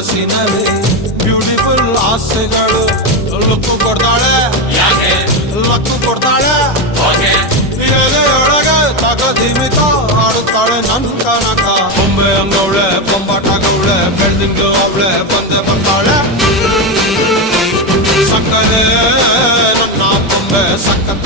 ಮನಸ್ಸಿನಲ್ಲಿ ಬ್ಯೂಟಿಫುಲ್ ಆಸೆಗಳು ಲಕ್ಕು ಕೊಡ್ತಾಳೆ ಲಕ್ಕು ಕೊಡ್ತಾಳೆ ಎದೆಯೊಳಗೆ ತಗದಿಮಿತ ಆಡುತ್ತಾಳೆ ನನ್ ಕನಕ ಬೊಂಬೆ ಅಂಗವಳೆ ಬೊಂಬಾಟಾಗವಳೆ ಬೆಳ್ದಿಂಗ್ಳು ಅವಳೆ ಬಂದೆ ಬರ್ತಾಳೆ ಸಕ್ಕರೆ ನನ್ನ ಬೊಂಬೆ ಸಕ್ಕ